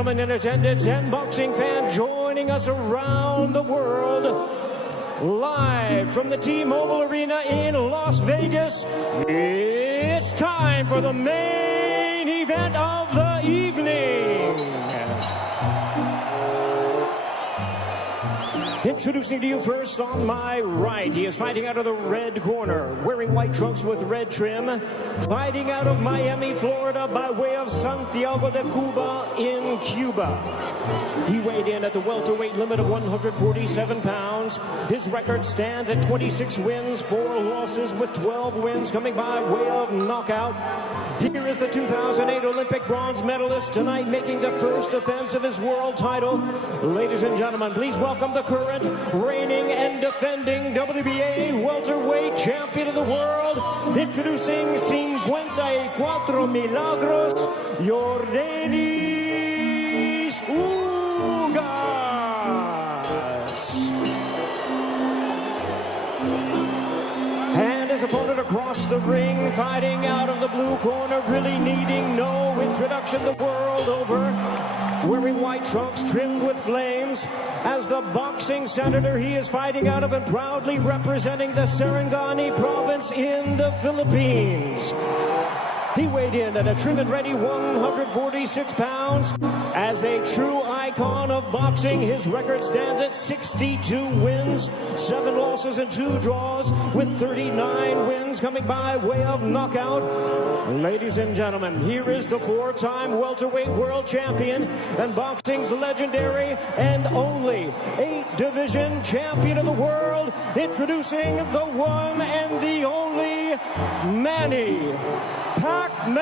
gentlemen in attendance and boxing fans joining us around the world, live from the T-Mobile Arena in Las Vegas, it's time for the main event of the evening. Introducing to you first on my right, he is fighting out of the red corner, wearing white trunks with red trim, fighting out of Miami, Florida, by way of Santiago de Cuba in Cuba. He weighed in at the welterweight limit of 147 pounds. His record stands at 26 wins, 4 losses, with 12 wins coming by way of knockout. Here is the 2008 Olympic bronze medalist, tonight making the first defense of his world title. Ladies and gentlemen, please welcome the current reigning and defending WBA welterweight champion of the world, introducing 54 Milagros, Yordenis Ugas. And his opponent across the ring, fighting out of the blue corner, really needing no introduction the world over, wearing white trunks trimmed with flames. As the boxing senator, he is fighting out of and proudly representing the Sarangani province in the Philippines. He weighed in at a trim and ready 146 pounds. As a true icon of boxing, his record stands at 62 wins, 7 losses and 2 draws, with 39 wins coming by way of knockout. Ladies and gentlemen, here is the 4-time welterweight world champion and boxing's legendary and only 8-division champion of the world, introducing the one and the only Manny Pacman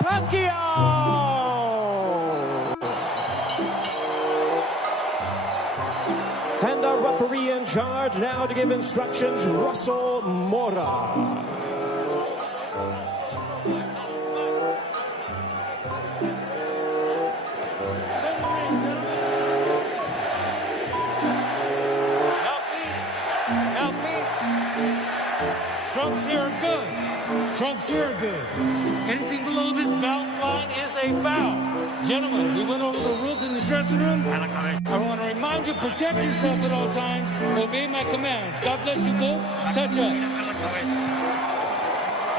Pacquiao. And our referee in charge now to give instructions, Russell Mora. Trunks here are good. Trunks here are good. Anything below this belt line is a foul. Gentlemen, we went over the rules in the dressing room. I want to remind you, protect yourself at all times. Obey my commands. God bless you both. Touch up.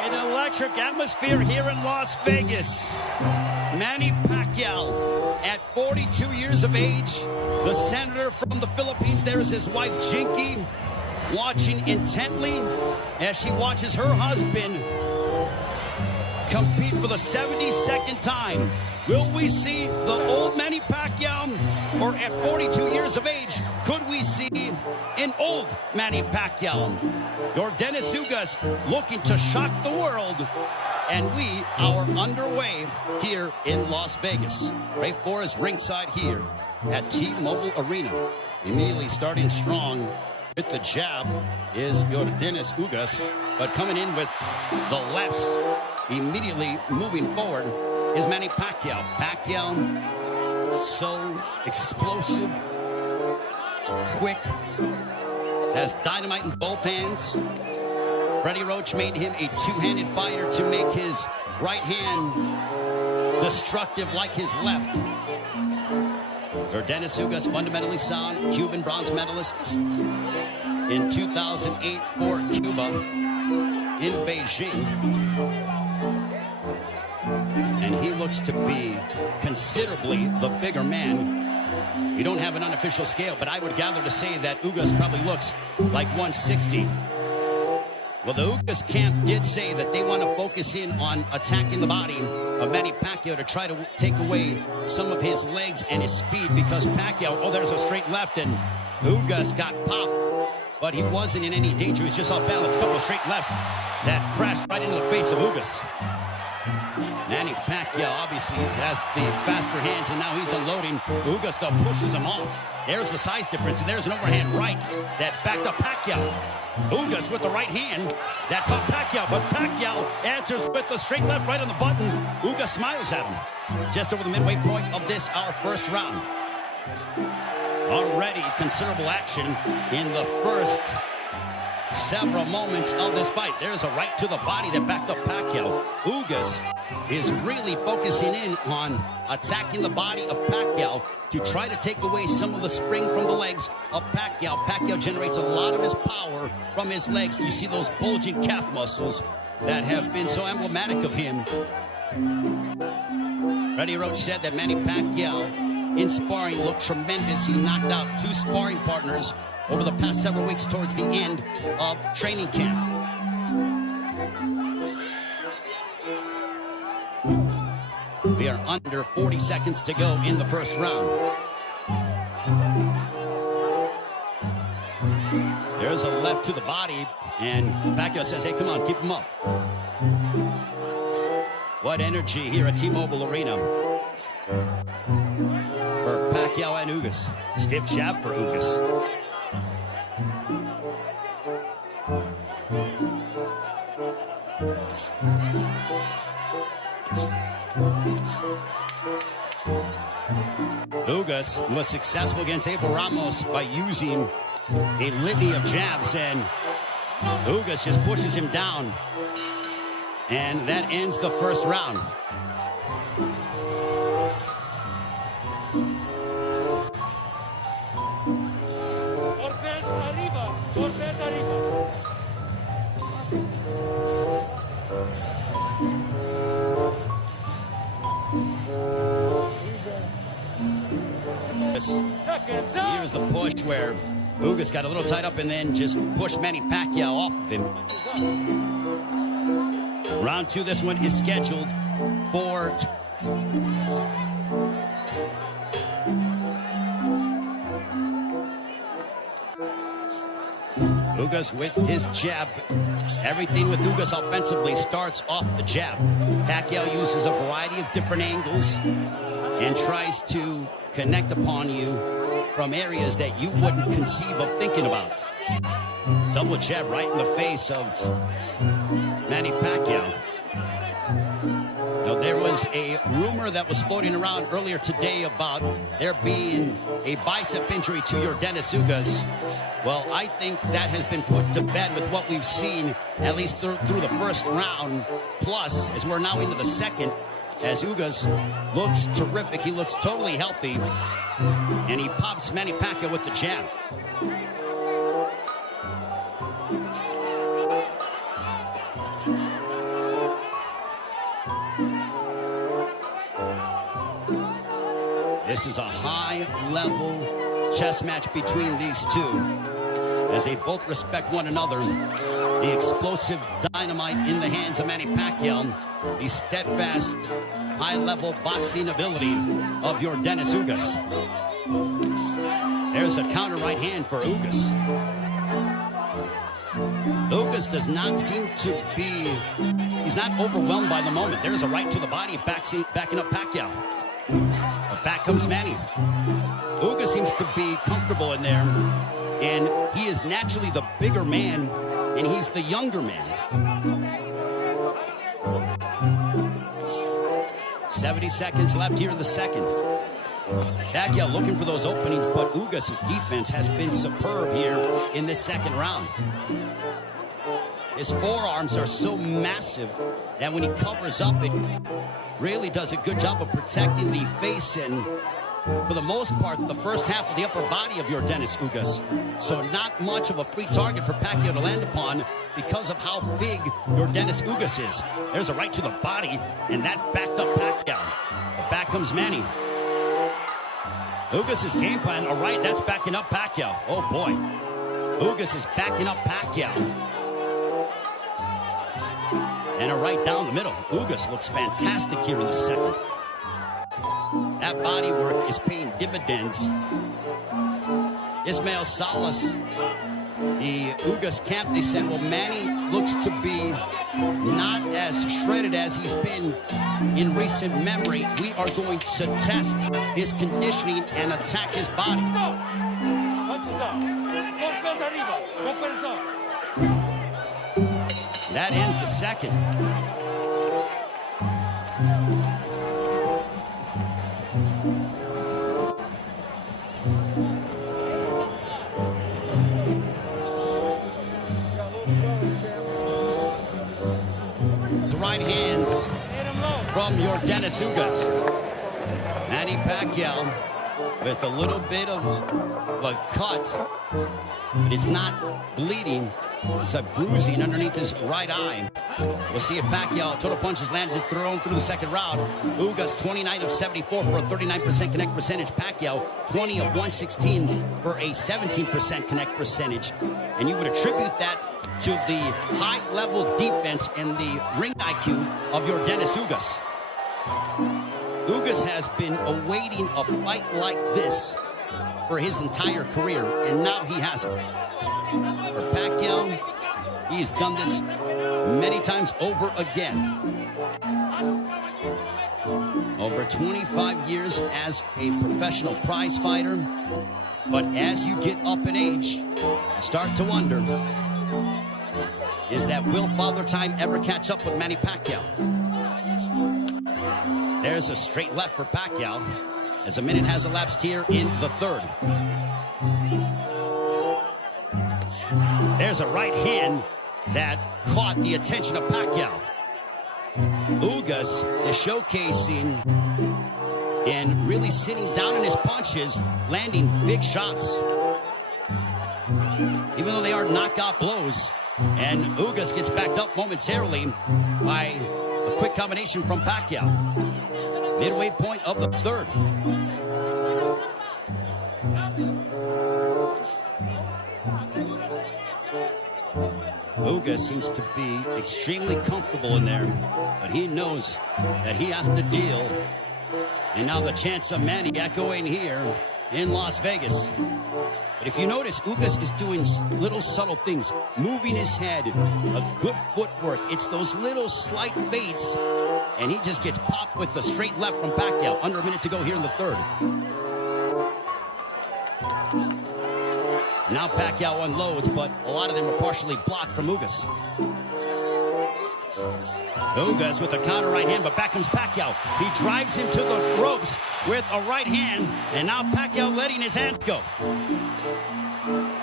An electric atmosphere here in Las Vegas. Manny Pacquiao, at 42 years of age, the senator from the Philippines. There is his wife, Jinky, watching intently as she watches her husband compete for the 72nd time. Will we see the old Manny Pacquiao, or at 42 years of age, could we see an old Manny Pacquiao? Yordenis Ugas looking to shock the world, and we are underway here in Las Vegas. Ray Flores ringside here at T-Mobile Arena. Immediately starting strong with the jab is Yordenis Ugas, but coming in with the lefts, immediately moving forward is Manny Pacquiao. Pacquiao, so explosive, quick, has dynamite in both hands. Freddie Roach made him a two-handed fighter to make his right hand destructive like his left. Yordenis Ugas, fundamentally sound, Cuban bronze medalist in 2008 for Cuba in Beijing. And he looks to be considerably the bigger man. We don't have an unofficial scale, but I would gather to say that Ugas probably looks like 160. Well, the Ugas camp did say that they want to focus in on attacking the body of Manny Pacquiao to try to take away some of his legs and his speed, because Pacquiao, oh, there's a straight left, and Ugas got popped, but he wasn't in any danger. He was just off balance. A couple of straight lefts that crashed right into the face of Ugas. Manny Pacquiao obviously has the faster hands, and now he's unloading. Ugas, though, pushes him off. There's the size difference, and there's an overhand right that backed up Pacquiao. Ugas with the right hand that caught Pacquiao, but Pacquiao answers with the straight left right on the button. Ugas smiles at him. Just over the midway point of this, our first round. Already considerable action in the first several moments of this fight. There's a right to the body that backed up Pacquiao. Ugas is really focusing in on attacking the body of Pacquiao to try to take away some of the spring from the legs of Pacquiao. Pacquiao generates a lot of his power from his legs. You see those bulging calf muscles that have been so emblematic of him. Freddie Roach said that Manny Pacquiao in sparring looked tremendous. He knocked out 2 sparring partners over the past several weeks towards the end of training camp. We are under 40 seconds to go in the first round. There's a left to the body, and Pacquiao says, hey, come on, keep him up. What energy here at T-Mobile Arena for Pacquiao and Ugas. Stiff jab for Ugas. Ugas was successful against Abel Ramos by using a litany of jabs, and Ugas just pushes him down. And that ends the first round. Cortez arriba. Cortez arriba. Here's the push where Ugas got a little tied up and then just pushed Manny Pacquiao off of him. Round 2, this one is scheduled for... Ugas with his jab. Everything with Ugas offensively starts off the jab. Pacquiao uses a variety of different angles and tries to connect upon you from areas that you wouldn't conceive of thinking about. Double jab right in the face of Manny Pacquiao. Now, there was a rumor that was floating around earlier today about there being a bicep injury to your Dennis Ugas. Well, I think that has been put to bed with what we've seen, at least through the first round, plus as we're now into the second, as Ugas looks terrific. He looks totally healthy, and he pops Manny Pacquiao with the jab. This is a high-level chess match between these two, as they both respect one another. The explosive dynamite in the hands of Manny Pacquiao, the steadfast, high-level boxing ability of your Dennis Ugas. There's a counter right hand for Ugas. Ugas does not seem to be, he's not overwhelmed by the moment. There's a right to the body, backing up Pacquiao. But back comes Manny. Ugas seems to be comfortable in there, and he is naturally the bigger man, and he's the younger man. 70 seconds left here in the second. Pacquiao looking for those openings, but Ugas' defense has been superb here in this second round. His forearms are so massive that when he covers up, it really does a good job of protecting the face and, for the most part, the first half of the upper body of your Dennis Ugas. So not much of a free target for Pacquiao to land upon because of how big your Dennis Ugas is. There's a right to the body, and that backed up Pacquiao. But back comes Manny. Ugas' game plan, all right, that's backing up Pacquiao. Oh, boy. Ugas is backing up Pacquiao. And a right down the middle. Ugas looks fantastic here in the second. That body work is paying dividends. Ismael Salas, the Ugas camp, they said, well, Manny looks to be not as shredded as he's been in recent memory. We are going to test his conditioning and attack his body. That ends the second. The right hands Dennis Ugas. Manny Pacquiao with a little bit of a cut, but it's not bleeding. It's a bruising underneath his right eye. We'll see if Pacquiao, total punches landed, thrown through the second round. Ugas 29 of 74 for a 39% connect percentage. Pacquiao 20 of 116 for a 17% connect percentage. And you would attribute that to the high-level defense and the ring IQ of your Dennis Ugas. Ugas has been awaiting a fight like this for his entire career, and now he has it. For Pacquiao, he's done this many times over again. Over 25 years as a professional prize fighter, but as you get up in age, you start to wonder, is that will Father Time ever catch up with Manny Pacquiao? There's a straight left for Pacquiao as a minute has elapsed here in the third. There's a right hand that caught the attention of Pacquiao. Ugas is showcasing and really sitting down in his punches, landing big shots. Even though they are knockout blows, and Ugas gets backed up momentarily by a quick combination from Pacquiao. Midway point of the third. Ugas seems to be extremely comfortable in there, but he knows that he has to deal. And now the chants of Manny echoing here in Las Vegas. But if you notice, Ugas is doing little subtle things, moving his head, a good footwork. It's those little slight feints, and he just gets popped with the straight left from Pacquiao. Under a minute to go here in the third. Now Pacquiao unloads, but a lot of them are partially blocked from Ugas. Ugas with a counter right hand, but back comes Pacquiao. He drives him to the ropes with a right hand, and now Pacquiao letting his hands go.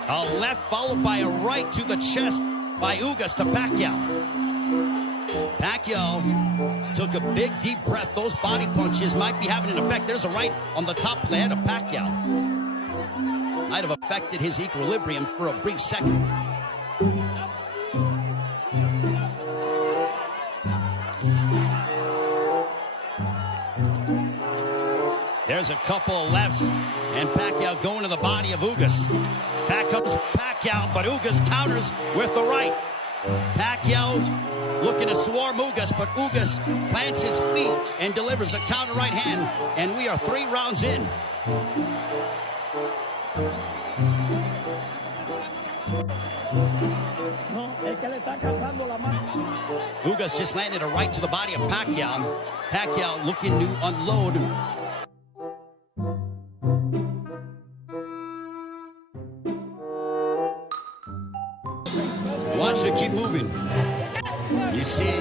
A left followed by a right to the chest by Ugas to Pacquiao. Pacquiao took a big deep breath. Those body punches might be having an effect. There's a right on the top of the head of Pacquiao. Might have affected his equilibrium for a brief second. There's a couple of lefts, and Pacquiao going to the body of Ugas. Back comes Pacquiao, but Ugas counters with the right. Pacquiao looking to swarm Ugas, but Ugas plants his feet and delivers a counter right hand, and we are 3 rounds in. Ugas just landed a right to the body of Pacquiao. Pacquiao looking to unload. Watch it keep moving. You see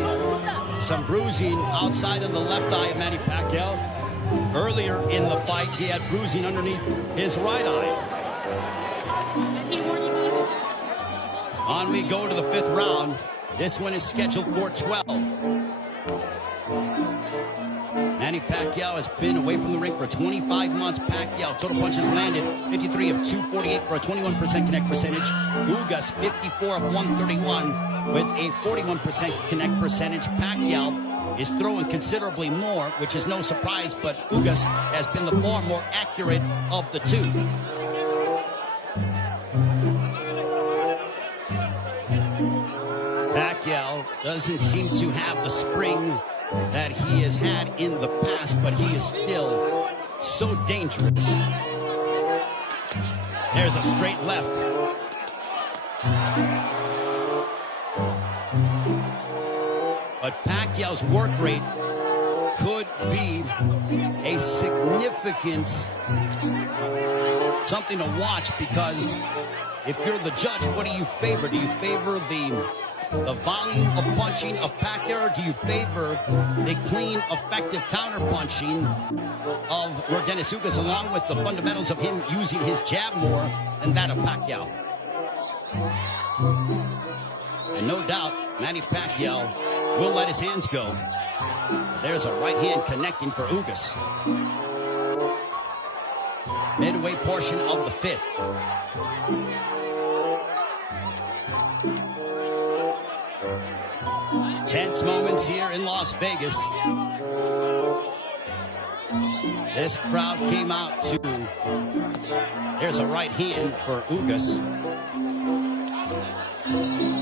some bruising outside of the left eye of Manny Pacquiao. Earlier in the fight, he had bruising underneath his right eye. On we go to the 5th round. This one is scheduled for 12. Manny Pacquiao has been away from the ring for 25 months. Pacquiao, total punches landed 53 of 248 for a 21% connect percentage. Ugas, 54 of 131 with a 41% connect percentage. Pacquiao is throwing considerably more, which is no surprise, but Ugas has been the far more accurate of the two. Pacquiao doesn't seem to have the spring that he has had in the past, but he is still so dangerous. There's a straight left. But Pacquiao's work rate could be a significant something to watch, because if you're the judge, what do you favor? Do you favor the volume of punching of Pacquiao, or do you favor the clean, effective counter-punching of Dennis Ugas, along with the fundamentals of him using his jab more than that of Pacquiao? And no doubt, Manny Pacquiao will let his hands go. There's a right hand connecting for Ugas. Midway portion of the 5th. Tense moments here in Las Vegas. This crowd came out to... There's a right hand for Ugas.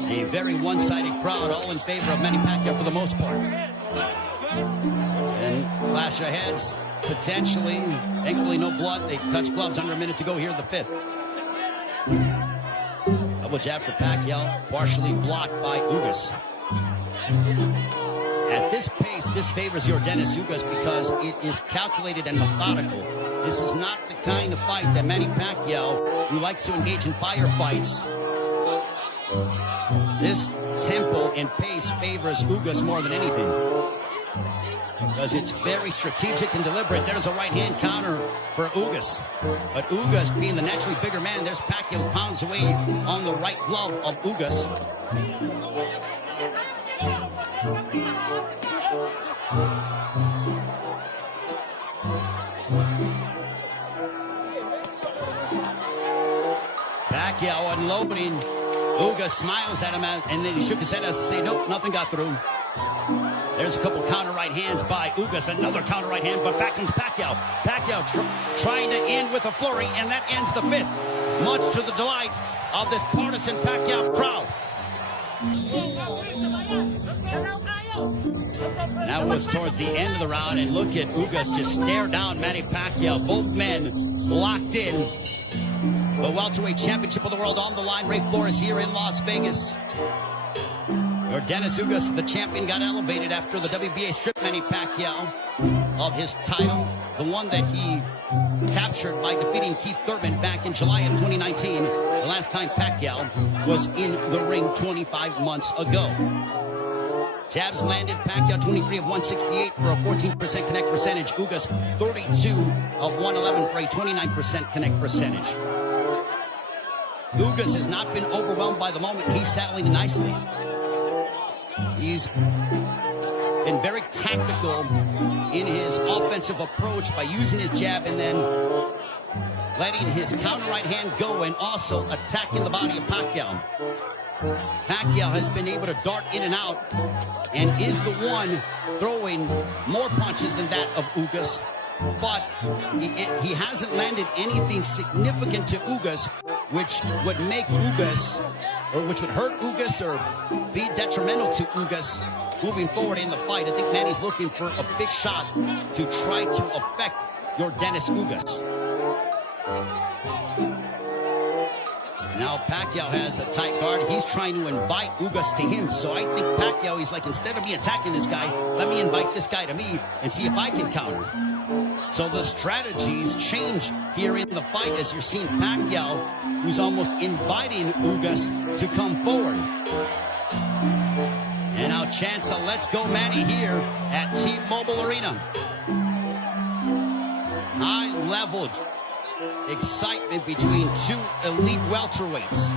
A very one-sided crowd, all in favor of Manny Pacquiao for the most part. And clash of heads, potentially. Thankfully, no blood. They touch gloves under a minute to go here in the 5th. Double jab for Pacquiao, partially blocked by Ugas. At this pace, this favors your Dennis Ugas because it is calculated and methodical. This is not the kind of fight that Manny Pacquiao, who likes to engage in firefights. This tempo and pace favors Ugas more than anything, because it's very strategic and deliberate. There's a right hand counter for Ugas, but Ugas being the naturally bigger man, there's Pacquiao who pounds away on the right glove of Ugas. Pacquiao unloading. Ugas smiles at him, and then he shook his head as to say, nope, nothing got through. There's a couple counter right hands by Ugas, another counter right hand, but back comes Pacquiao. Pacquiao trying to end with a flurry, and that ends the 5th, much to the delight of this partisan Pacquiao crowd. That was towards the end of the round, and look at Ugas just stare down Manny Pacquiao. Both men locked in. The welterweight championship of the world on the line. Ray Flores here in Las Vegas. Your Dennis Ugas, the champion, got elevated after the WBA stripped Manny Pacquiao of his title, the one that he captured by defeating Keith Thurman back in July of 2019, the last time Pacquiao was in the ring 25 months ago. Jabs landed. Pacquiao 23 of 168 for a 14% connect percentage. Ugas 32 of 111 for a 29% connect percentage. Ugas has not been overwhelmed by the moment. He's settling nicely. He's been very tactical in his offensive approach by using his jab and then letting his counter right hand go and also attacking the body of Pacquiao. Pacquiao has been able to dart in and out and is the one throwing more punches than that of Ugas, but he hasn't landed anything significant to Ugas, which would make Ugas, or which would hurt Ugas or be detrimental to Ugas moving forward in the fight. I think Manny's looking for a big shot to try to affect your Dennis Ugas. Now Pacquiao has a tight guard. He's trying to invite Ugas to him. So I think Pacquiao, he's like, instead of me attacking this guy, let me invite this guy to me and see if I can counter. So the strategies change here in the fight as you're seeing Pacquiao, who's almost inviting Ugas to come forward. And now chance a let's go Manny here at T-Mobile Arena. High-leveled excitement between two elite welterweights.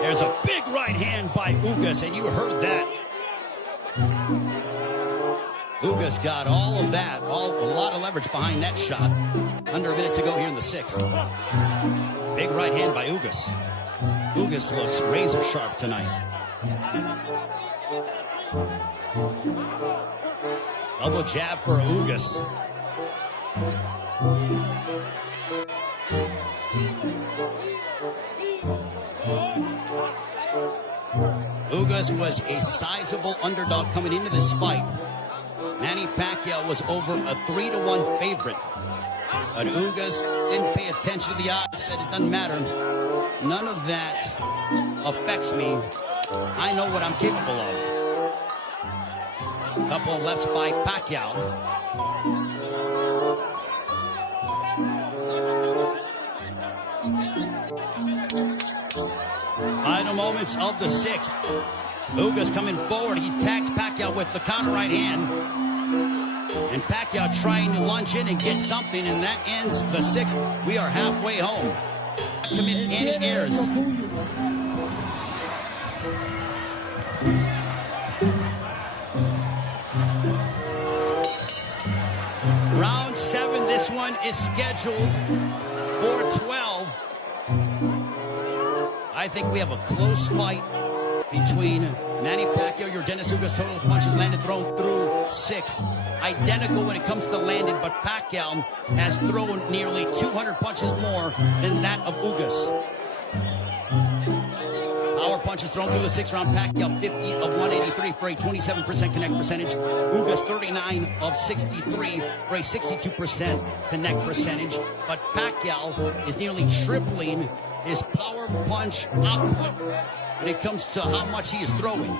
There's a big right hand by Ugas, and you heard that. Ugas got all of that, a lot of leverage behind that shot. Under a minute to go here in the 6th. Big right hand by Ugas. Ugas looks razor sharp tonight. Double jab for Ugas. Ugas was a sizable underdog coming into this fight. Manny Pacquiao was over a 3-1 favorite. But Ugas didn't pay attention to the odds, said it doesn't matter. None of that affects me. I know what I'm capable of. Couple of lefts by Pacquiao. Final moments of the 6th. Ugas coming forward. He tags Pacquiao with the counter right hand. And Pacquiao trying to lunge in and get something, and that ends the 6th. We are halfway home. Commit any errors. This one is scheduled for 12. I think we have a close fight between Manny Pacquiao, your Dennis Ugas, total punches landed thrown through 6. Identical when it comes to landed, but Pacquiao has thrown nearly 200 punches more than that of Ugas. Power punches thrown through the 6th round. Pacquiao 50 of 183 for a 27% connect percentage. Ugas 39 of 63 for a 62% connect percentage. But Pacquiao is nearly tripling his power punch output when it comes to how much he is throwing.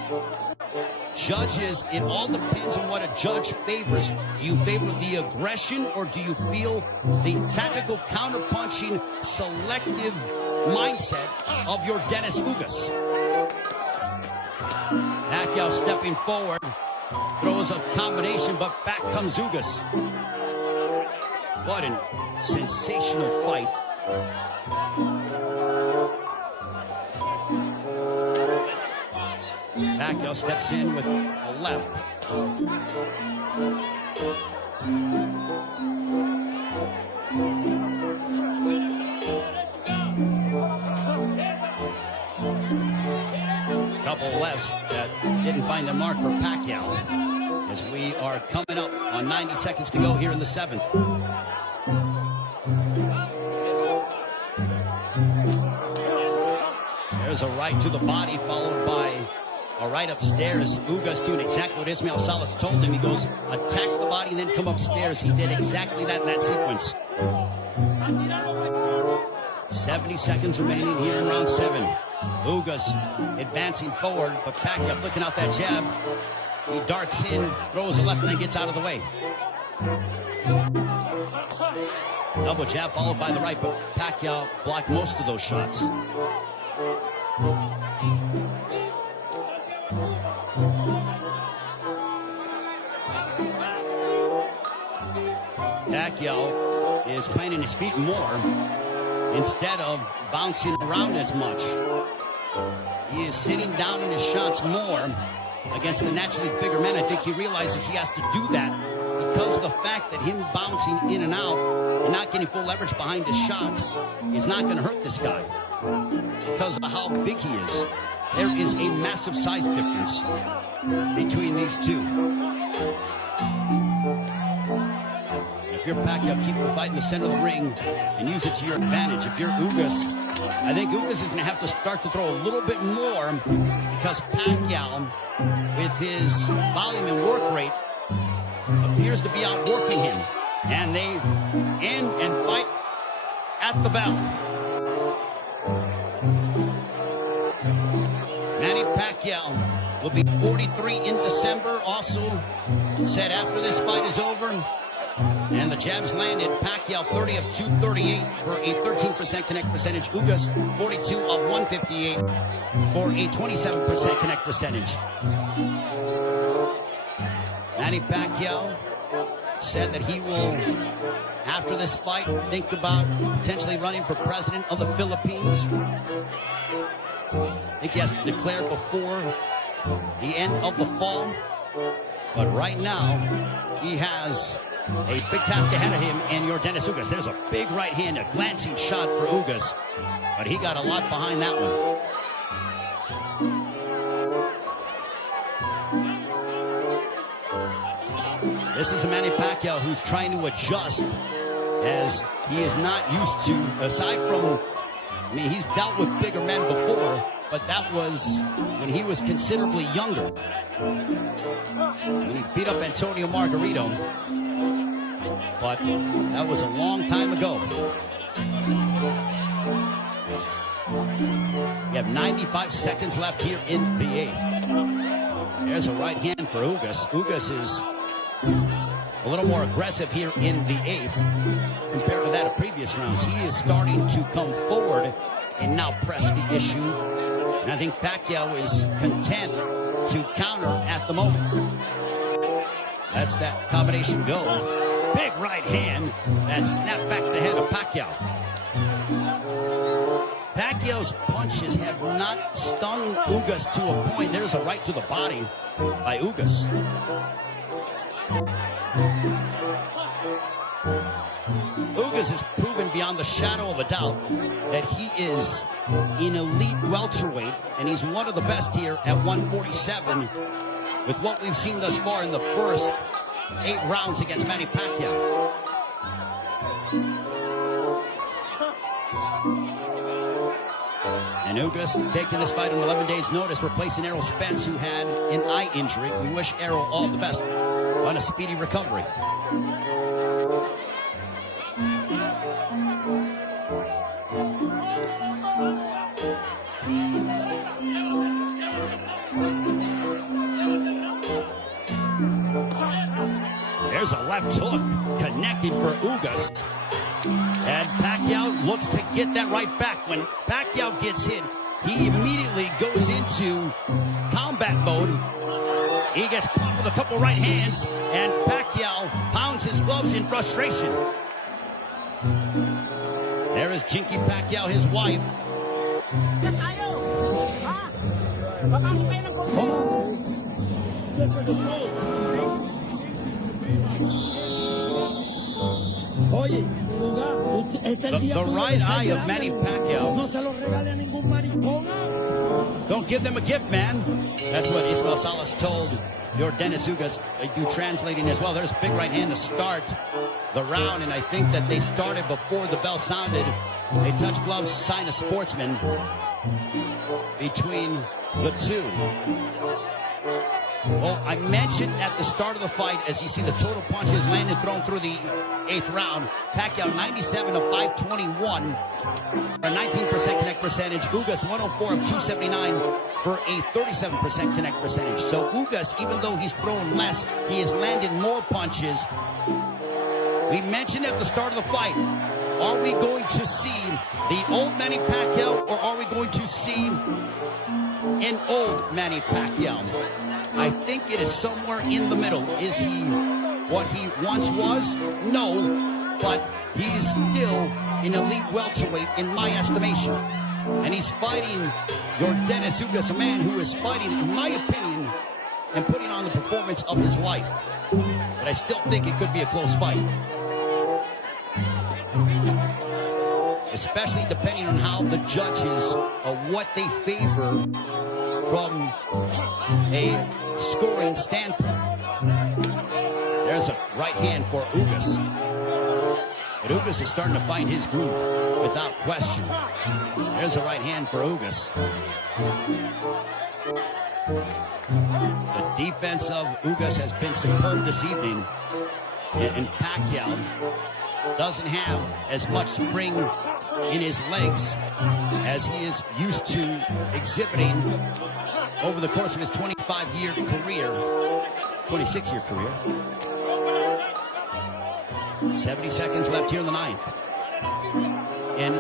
Judges, it all depends on what a judge favors. Do you favor the aggression, or do you feel the tactical counter-punching, selective mindset of your Dennis Ugas? Pacquiao stepping forward, throws a combination, but back comes Ugas. What a sensational fight. Pacquiao steps in with a left. Couple lefts that didn't find their mark for Pacquiao, as we are coming up on 90 seconds to go here in the 7th. There's a right to the body, followed by a right upstairs. Ugas doing exactly what Ismael Salas told him. He goes, attack the body and then come upstairs. He did exactly that in that sequence. 70 seconds remaining here in round 7. Ugas advancing forward, but Pacquiao flicking out that jab. He darts in, throws a left, and then gets out of the way. Double jab followed by the right, but Pacquiao blocked most of those shots. Pacquiao is planting his feet more instead of bouncing around as much. He is sitting down in his shots more against the naturally bigger men. I think he realizes he has to do that because of the fact that him bouncing in and out and not getting full leverage behind his shots is not going to hurt this guy because of how big he is. There is a massive size difference between these two. If you're Pacquiao, keep the fight in the center of the ring and use it to your advantage. If you're Ugas, I think Ugas is going to have to start to throw a little bit more because Pacquiao, with his volume and work rate, appears to be outworking him. And they end and fight at the bell. Manny Pacquiao will be 43 in December. Also said after this fight is over and the jabs landed, Pacquiao 30 of 238 for a 13% connect percentage. Ugas 42 of 158 for a 27% connect percentage. Manny Pacquiao said that he will, after this fight, think about potentially running for president of the Philippines. I think he has to declare before the end of the fall. But right now, he has a big task ahead of him and your Dennis Ugas. There's a big right hand, a glancing shot for Ugas. But he got a lot behind that one. This is a Manny Pacquiao who's trying to adjust, as he is not used to, aside from, I mean, he's dealt with bigger men before, but that was when he was considerably younger. When he beat up Antonio Margarito, but that was a long time ago. We have 95 seconds left here in the 8th. There's a right hand for Ugas. Ugas is a little more aggressive here in the 8th compared to that of previous rounds. He is starting to come forward and now press the issue. And I think Pacquiao is content to counter at the moment. That's that combination go. Big right hand that snapped back the head of Pacquiao. Pacquiao's punches have not stung Ugas to a point. There's a right to the body by Ugas. Ugas has proven beyond the shadow of a doubt that he is an elite welterweight, and he's one of the best here at 147 with what we've seen thus far in the first 8 rounds against Manny Pacquiao. And Ugas taking this fight on 11 days' notice, replacing Errol Spence, who had an eye injury. We wish Errol all the best on a speedy recovery. There's a left hook connected for Ugas. And Pacquiao looks to get that right back. When Pacquiao gets hit, he immediately goes into combat mode. He gets popped with a couple right hands, and Pacquiao pounds his gloves in frustration. There is Jinky Pacquiao, his wife. The right eye of Manny Pacquiao. Don't give them a gift, man. That's what Ismael Salas told your Dennis Ugas. You translating as well. There's a big right hand to start the round, and I think that they started before the bell sounded. They touch gloves, sign a sportsman between the two. Well, I mentioned at the start of the fight, as you see the total punches landed, thrown through the 8th round, Pacquiao 97 of 521 for a 19% connect percentage. Ugas 104 of 279 for a 37% connect percentage. So Ugas, even though he's thrown less, he has landed more punches. We mentioned at the start of the fight, are we going to see the old Manny Pacquiao, or are we going to see an old Manny Pacquiao? I think it is somewhere in the middle. Is he what he once was? No, but he is still an elite welterweight in my estimation. And he's fighting your Dennis Ugas, a man who is fighting, in my opinion, and putting on the performance of his life. But I still think it could be a close fight. Especially depending on how the judges, what they favor from a scoring standpoint. There's a right hand for Ugas. But Ugas is starting to find his groove without question. There's a right hand for Ugas. The defense of Ugas has been superb this evening. And Pacquiao doesn't have as much spring in his legs as he is used to exhibiting over the course of his 25-year career, 26-year career. 70 seconds left here in the 9th. And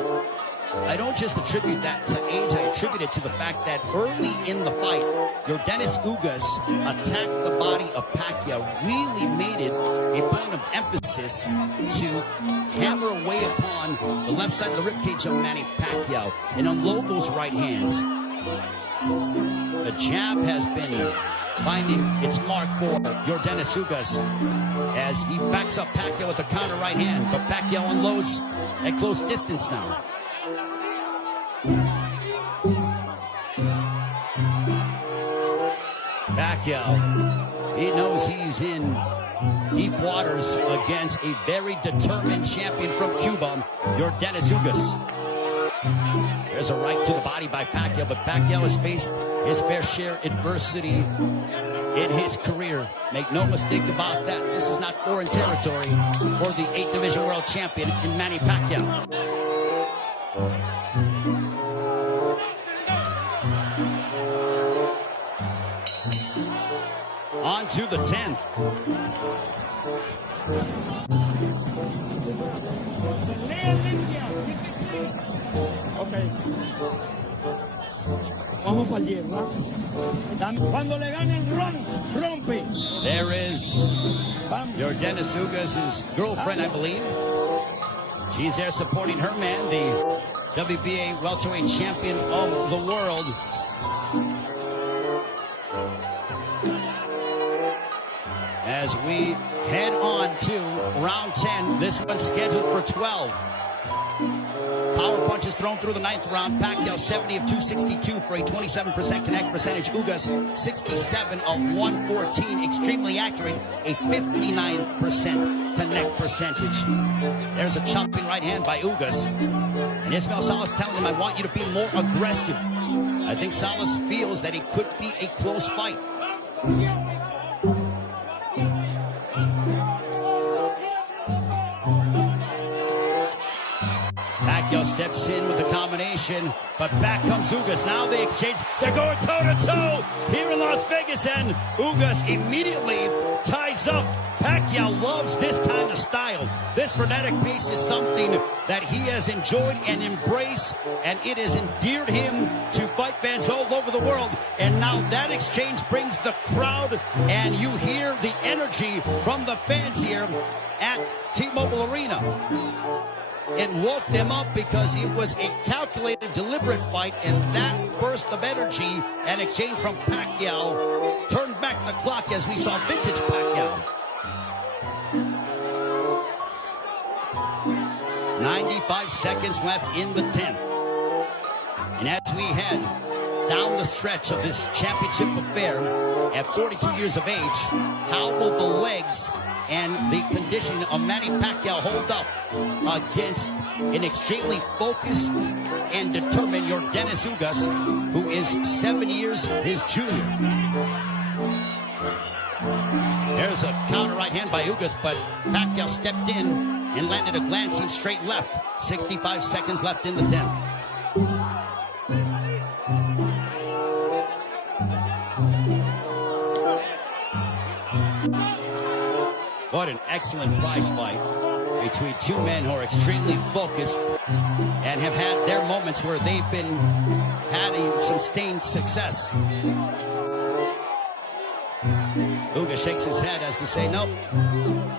I don't just attribute that to age, I attribute it to the fact that early in the fight, your Dennis Ugas attacked the body of Pacquiao, really made it a point of emphasis to hammer away upon the left side of the ribcage of Manny Pacquiao and unload those right hands. The jab has been finding its mark for your Dennis Ugas as he backs up Pacquiao with a counter right hand, but Pacquiao unloads at close distance now. Pacquiao, he knows he's in deep waters against a very determined champion from Cuba, your Dennis Ugas. There's a right to the body by Pacquiao, but Pacquiao has faced his fair share of adversity in his career. Make no mistake about that. This is not foreign territory for the 8th Division World Champion in Manny Pacquiao. On to the 10th. Okay. Vamos para el 10, ¿no? Cuando le ganen, rompe. There is your Dennis Ugas' girlfriend, I believe. She's there supporting her man, the WBA welterweight champion of the world. As as we head on to round 10. This one's scheduled for 12. Power punches thrown through the 9th round. Pacquiao 70 of 262 for a 27% connect percentage. Ugas 67 of 114. Extremely accurate, a 59% connect percentage. There's a chopping right hand by Ugas. And Ismael Salas telling him, I want you to be more aggressive. I think Salas feels that it could be a close fight. Pacquiao steps in with a combination, but back comes Ugas. Now they exchange. They're going toe-to-toe here in Las Vegas, and Ugas immediately ties up. Pacquiao loves this kind of style. This frenetic pace is something that he has enjoyed and embraced, and it has endeared him to fight fans all over the world. And now that exchange brings the crowd, and you hear the energy from the fans here at T-Mobile Arena. It woke them up because it was a calculated, deliberate fight, and that burst of energy and exchange from Pacquiao turned back the clock as we saw vintage Pacquiao. 95 seconds left in the 10th. And as we head down the stretch of this championship affair at 42 years of age, how will the legs and the condition of Manny Pacquiao hold up against an extremely focused and determined Yordenis Ugas, who is 7 years his junior? There's a counter right hand by Ugas, but Pacquiao stepped in and landed a glancing straight left. 65 seconds left in the 10th. What an excellent prize fight between two men who are extremely focused and have had their moments where they've been having sustained success. Ugas shakes his head as to say, nope,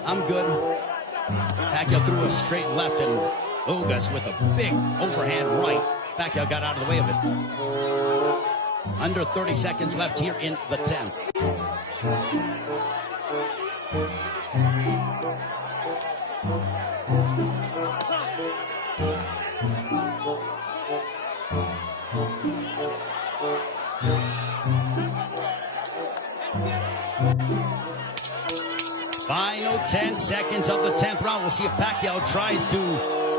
I'm good. Pacquiao threw a straight left, and Ugas with a big overhand right. Pacquiao got out of the way of it. Under 30 seconds left here in the 10th. Final 10 seconds of the 10th round. We'll see if Pacquiao tries to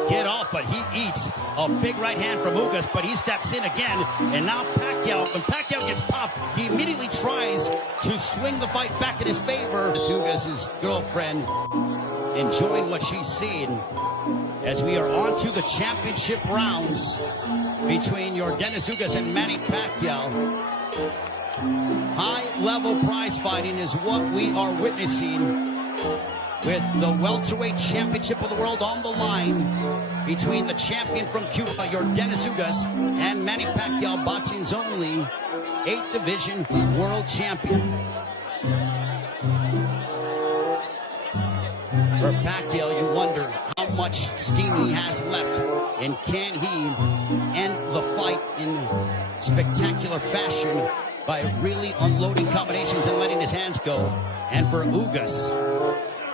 get off, but he eats a big right hand from Ugas, but he steps in again. And now Pacquiao, when Pacquiao gets popped, he immediately tries to swing the fight back in his favor. Ugas' girlfriend enjoying what she's seeing as we are on to the championship rounds between Yordenis Ugas and Manny Pacquiao. High-level prize fighting is what we are witnessing, with the welterweight championship of the world on the line between the champion from Cuba, Yordenis Ugas, and Manny Pacquiao, boxing's only 8th division world champion. For Pacquiao, you wonder how much steam he has left, and can he end the fight in spectacular fashion by really unloading combinations and letting his hands go. And for Ugas,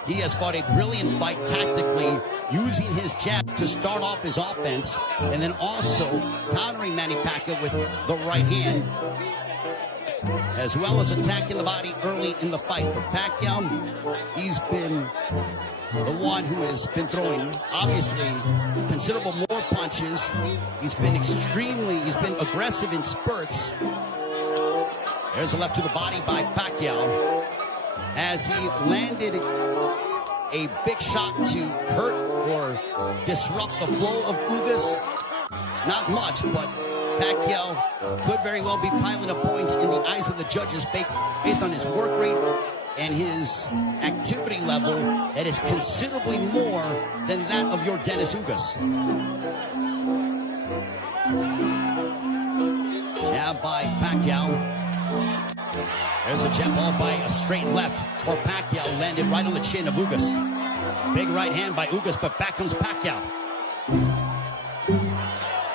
he has fought a brilliant fight tactically, using his jab to start off his offense, and then also countering Manny Pacquiao with the right hand, as well as attacking the body early in the fight. For Pacquiao, he's been the one who has been throwing, obviously, considerable more punches. He's been aggressive in spurts. There's a left to the body by Pacquiao as he landed a big shot to hurt or disrupt the flow of Ugas. Not much, but Pacquiao could very well be piling up points in the eyes of the judges based on his work rate and his activity level that is considerably more than that of Yordenis Ugas. Jab by Pacquiao. There's a jab ball by a straight left for Pacquiao, landed right on the chin of Ugas. Big right hand by Ugas, but back comes Pacquiao.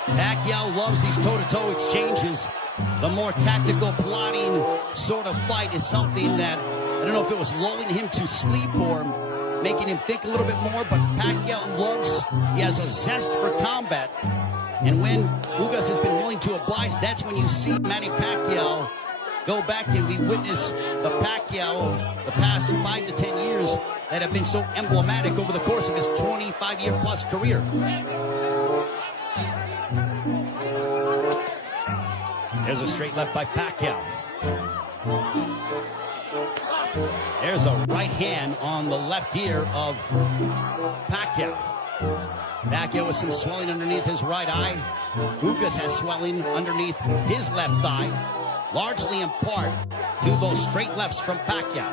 Pacquiao loves these toe-to-toe exchanges. The more tactical, plotting sort of fight is something that I don't know if it was lulling him to sleep or making him think a little bit more, but Pacquiao loves, he has a zest for combat. And when Ugas has been willing to oblige, that's when you see Manny Pacquiao go back, and we witness the Pacquiao of the past 5 to 10 years that have been so emblematic over the course of his 25-year-plus career. There's a straight left by Pacquiao. There's a right hand on the left ear of Pacquiao. Pacquiao with some swelling underneath his right eye. Ugas has swelling underneath his left thigh, largely in part to those straight lefts from Pacquiao.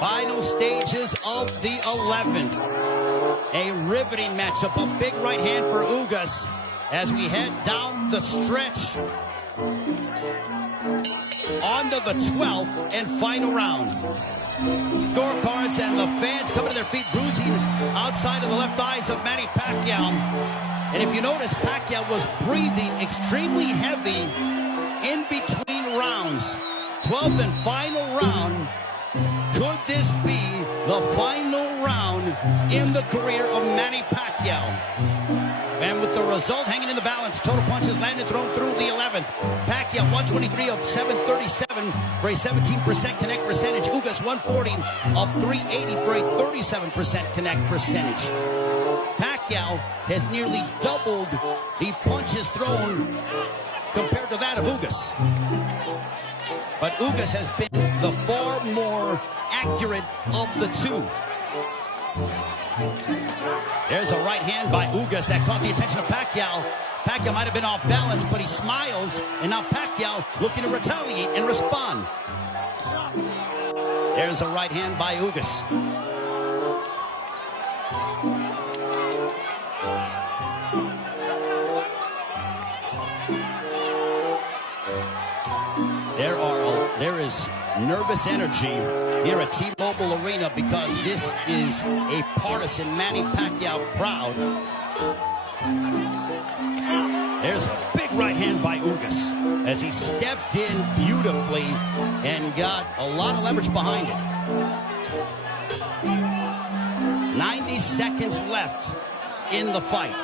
Final stages of the 11th. A riveting matchup, a big right hand for Ugas as we head down the stretch onto the 12th and final round. Scorecards and the fans coming to their feet, bruising outside of the left eyes of Manny Pacquiao. And if you notice, Pacquiao was breathing extremely heavy in between rounds. 12th and final round. Could this be the final round in the career of Manny Pacquiao? And with the result hanging in the balance, total punches landed thrown through the 11th. Pacquiao 123 of 737 for a 17% connect percentage. Ugas 140 of 380 for a 37% connect percentage. Pacquiao has nearly doubled the punches thrown compared to that of Ugas. But Ugas has been the far more accurate of the two. There's a right hand by Ugas that caught the attention of Pacquiao. Pacquiao might have been off balance, but he smiles, and now Pacquiao looking to retaliate and respond. There's a right hand by Ugas. There is nervous energy here at T-Mobile Arena because this is a partisan Manny Pacquiao crowd. There's a big right hand by Ugas as he stepped in beautifully and got a lot of leverage behind it. 90 seconds left in the fight.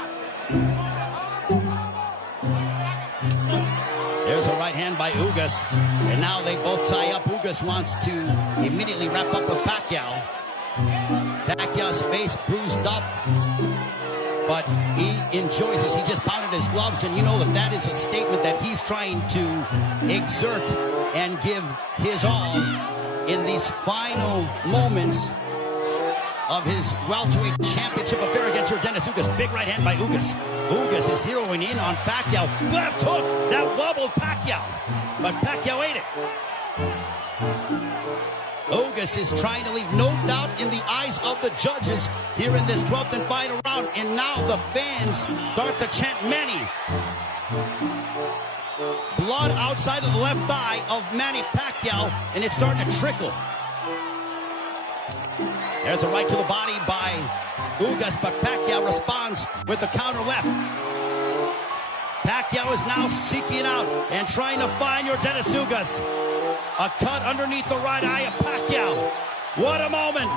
There's a right hand by Ugas, and now they both tie up. Ugas wants to immediately wrap up with Pacquiao. Pacquiao's face bruised up, but he enjoys this. He just pounded his gloves, and you know that is a statement that he's trying to exert and give his all in these final moments of his welterweight championship affair against Dennis Ugas. Big right hand by Ugas. Ugas is zeroing in on Pacquiao. Left hook that wobbled Pacquiao, but Pacquiao ate it. Ugas is trying to leave no doubt in the eyes of the judges here in this 12th and final round, and now the fans start to chant Manny. Blood outside of the left thigh of Manny Pacquiao, and it's starting to trickle. There's a right to the body by Ugas, but Pacquiao responds with the counter left. Pacquiao is now seeking out and trying to find Dennis Ugas. A cut underneath the right eye of Pacquiao. What a moment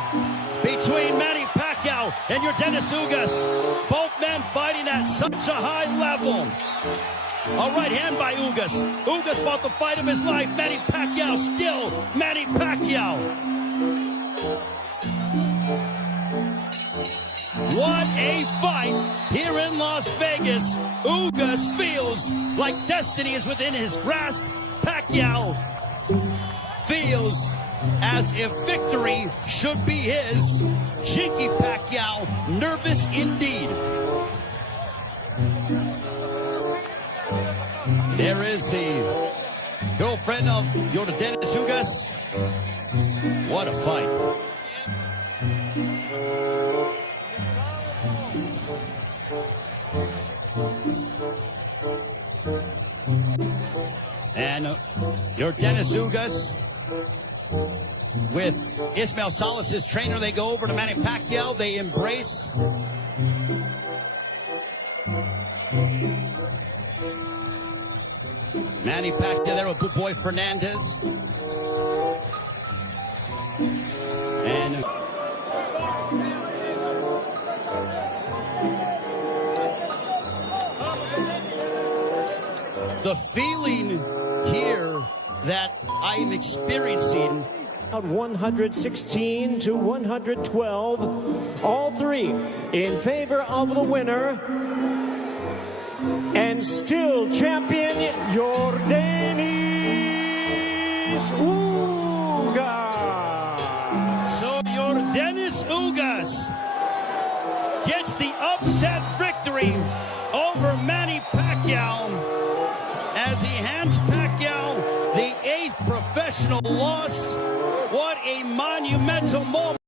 between Manny Pacquiao and Dennis Ugas. Both men fighting at such a high level. A right hand by Ugas. Ugas fought the fight of his life. Manny Pacquiao still Manny Pacquiao. What a fight here in Las Vegas. Ugas feels like destiny is within his grasp. Pacquiao feels as if victory should be his. Chinky Pacquiao, nervous indeed. There is the girlfriend of Dennis Ugas. What a fight. And Dennis Ugas with Ismael Salas' trainer. They go over to Manny Pacquiao. They embrace. Manny Pacquiao there with good boy Fernandez. And the feeling here that I'm experiencing. 116 to 112, all three in favor of the winner, and still champion Yordenis Ugas. So Yordenis Ugas gets the upset victory over Manny Pacquiao as he hands Pacquiao the 8th professional loss. What a monumental moment.